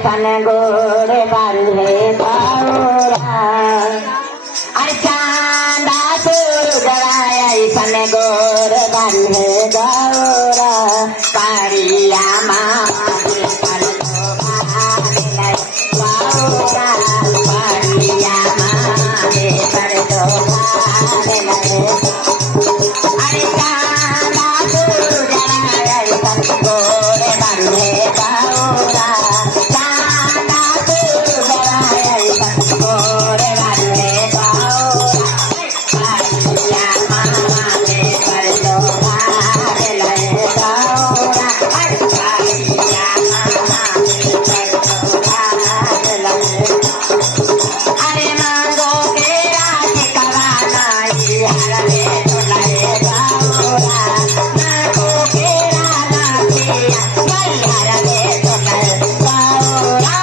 ऐसन गोड़ बांधे गौरा अरे चांदा सूरजवा ऐसन गोड़ बांधे गौरा कारिया माँ पर गौरा कारिया माँ पर अरे चांदा सूरजवा ऐसन गोड़ बांधे गौरा चांदा सूरजवा ऐसन गोड़ बांधे गौरा कारिया माँ पर गौरा कारिया अरे मांगो के राज कवाना हर में तोलाए गौरा मांगो के राजा पिया हर में तोलाए गौरा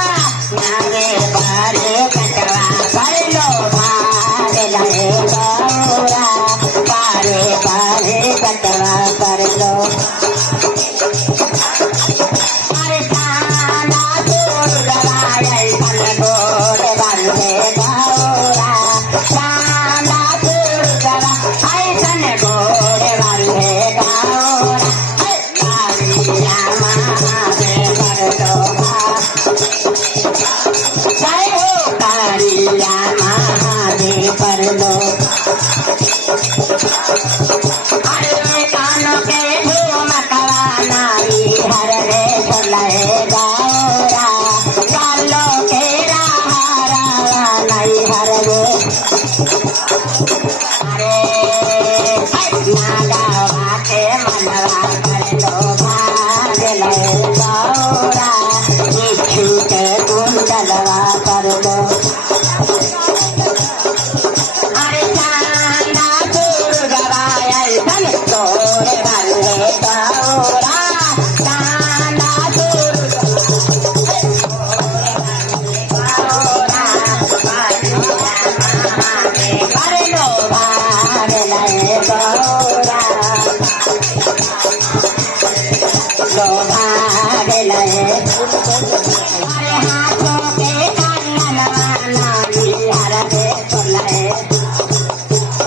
मांगे बारे कटवा कर लो भाग लाए गौरा बारे बारे कटवा कर लो अरे चांदा सूरजवा ऐसन गोड़ बांधे गौरा चांदा सूरजवा ऐसन गोड़ बांधे गौरा कारिया माँ पर लोभा जय हो कारिया माँ पर लोभा अरे कानों के झुमकवा नाई हर रे तोलाए गौरा कालों के राहरवा नाई हर रे अरे नागवा के मनवा कर लो भाग ले गौरा इच्छु के कुंडलवा कर लो अरे चांदा सूरजवा ऐसन गोड़ बांधे गौरा चांदा सूरजवा कर लो भाग ले गौरा लो भाग ले अरे हाथों के कंगनवा नानी हर दे तोलाए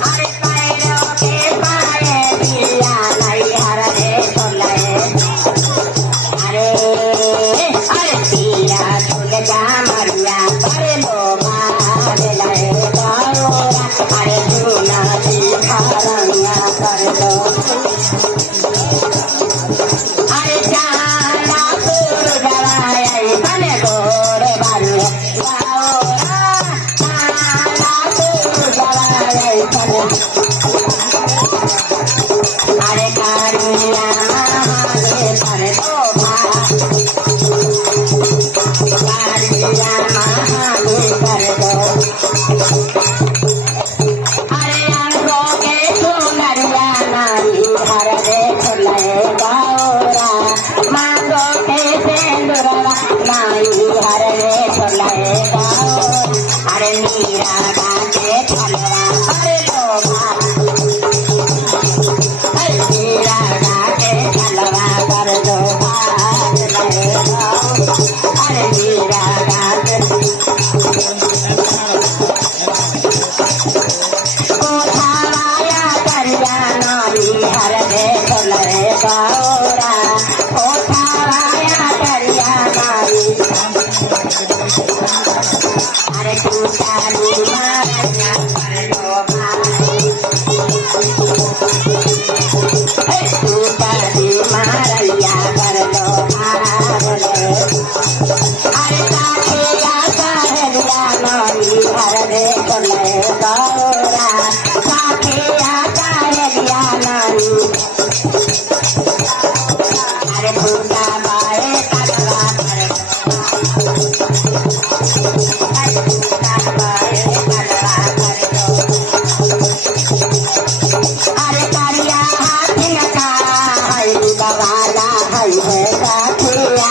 अरे पैरों के पाए दिया नहीं हर दे तोलाए अरे अरे पिया झूल जा मरिया कर लो भाग लाए गौरा अरे झूला दिखा रंगा कर लो अरे चांदा सूरजवा ऐसन गोड़ बांधे गौरा चांदा सूरजवा ऐसन अरे कारिया माँ पर लोभा कारिया माँ पर अरे अंगों के सुंदरिया नारी हर दे तोलाए गौरा मांगो के सिंदूरवा नाई हर रे तोलाए गौरा अरे नीरा गाके छलवा कर लोभा नीरा गाके छलवा कर लो भाग ले अरे नीरा गाके कोठावाया करिया नारी हर दे तोलाए गौरा कोठावाया करिया नारी अरे टूटाली मारिया कर लो टूटाली मारिया कर लो भाग ले अरे काठिया कहलिया नारी हर दे तोलाए गौरा काठिया कहलिया नारी अरे भूता बाए कटवा कर भूता बाए कटवा कर लो अरे कारिया हाथी का है गवाला है काठिया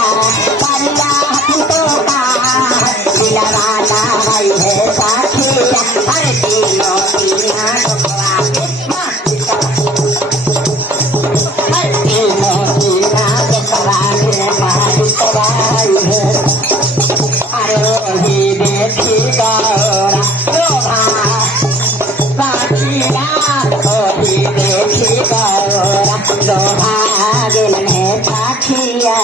कारिया हाथी तो का दिलवाला है काठिया अरे तीनों तीना डुबवा तीनों तीना डुबवा के मारी है देखी गौरा शोभा साखिया ओही देखी गौरा लोहा गेल में साखिया